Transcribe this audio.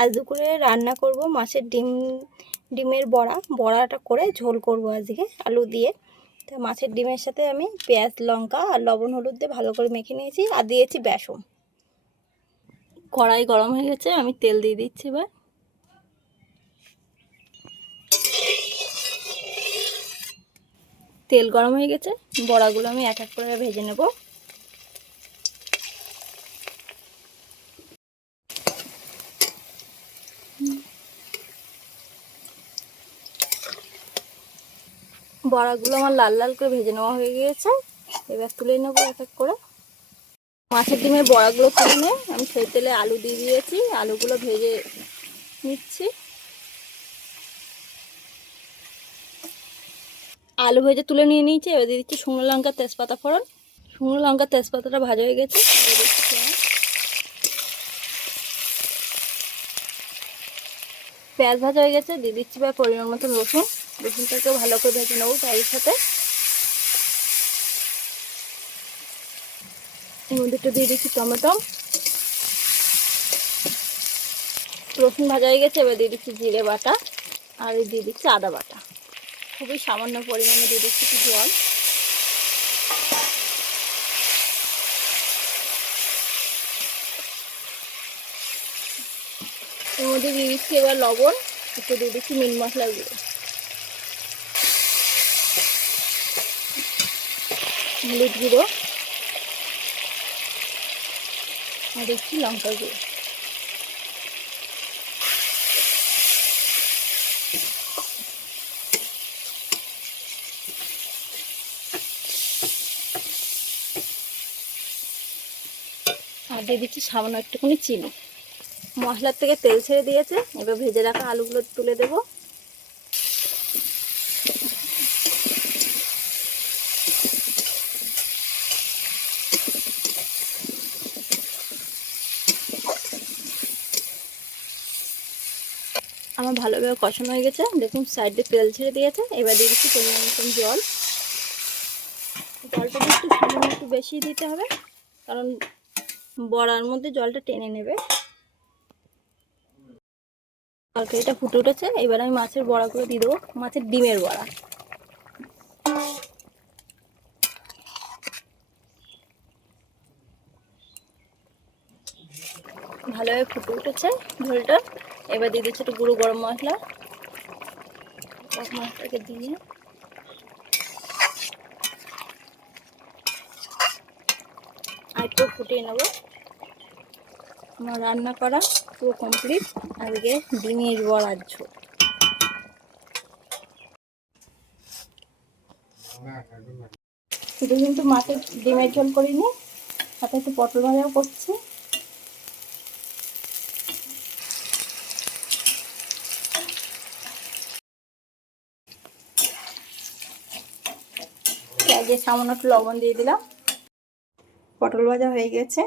আজ দুপুরে রান্না করব মাছের ডিমের বড়াটা করে ঝোল করব আজকে আলু দিয়ে। তো মাছের ডিমের সাথে আমি পেঁয়াজ লঙ্কা আর লবণ হলুদ দিয়ে ভালো করে মেখে নিয়েছি আর দিয়েছি বেসন। কড়াই গরম হয়ে গেছে, আমি তেল দিয়ে দিচ্ছি। এবার তেল গরম হয়ে গেছে, বড়াগুলো আমি এক এক করে ভেজে নেব। বড়াগুলো আমার লাল লাল করে ভেজে নেওয়া হয়ে গিয়েছে, এবার তুলে নেব এক এক করে। মাছের ডিমের বড়াগুলো তুলে নিয়ে আমি সেই তেলে আলু দিয়ে দিয়েছি, আলুগুলো ভেজে নিচ্ছি। আলু ভেজে তুলে নিয়েছি, এবার দিয়ে দিচ্ছি শুকনো লঙ্কা তেজপাতা ফোড়ন। শুকনো লঙ্কা তেজপাতাটা ভাজা হয়ে গেছে, পেঁয়াজ ভাজা হয়ে গেছে, দিয়ে দিচ্ছি বা পরিমাণ মতো রসুনটাকেও ভালো করে ভেজে নেবো। তার সাথে এর মধ্যে একটু দিয়ে দিচ্ছি টমেটো। রসুন ভাজা হয়ে গেছে, এবার দিয়ে দিচ্ছি জিরে বাটা আর দিয়ে দিচ্ছি আদা বাটা। খুবই সামান্য পরিমাণে দিয়ে দিচ্ছি একটু জল। এর মধ্যে দিয়ে দিচ্ছি এবার লবণ, একটু দিয়ে দিচ্ছি মিট মশলা গুঁড়ো, হলুদ গুঁড়ো আর দিচ্ছি লঙ্কা গুঁড়ো। আর দিয়ে দিচ্ছি সামান্য একটুখানি চিনি। মশলার থেকে তেল ছেড়ে দিয়েছে, এবার ভেজে রাখা আলুগুলো তুলে দেবো। আমার ভালোভাবে কষানো হয়ে গেছে, দেখুন সাইডে তেল ছেড়ে দিয়েছে। এবার দিয়ে দিচ্ছি পরিমাণ মতন জল। জলটা একটু সামান্য একটু বেশি দিতে হবে, কারণ বড়ার মধ্যে জলটা টেনে নেবে। তরকারিটা ফুটে উঠেছে, এবার আমি মাছের বড়াগুলো দিয়ে দেবো, মাছের ডিমের বড়া। ভালোভাবে ফুটে উঠেছে ঝোলটা, এবার দিয়ে দিচ্ছি একটু গুঁড়ো গরম মশলা। মশলাটাকে দিয়ে আর একটু ফুটিয়ে নেবো। আমার রান্না করা পুরো কমপ্লিট, আজকে ডিমের বড়ার ঝোল। শুধু কিন্তু মাছের ডিমের ঝোল করিনি, সাথে একটু পটল ভাজাও করছি। পেঁয়াজে সামান্য একটু লবণ দিয়ে দিলাম। পটল ভাজা হয়ে গেছে,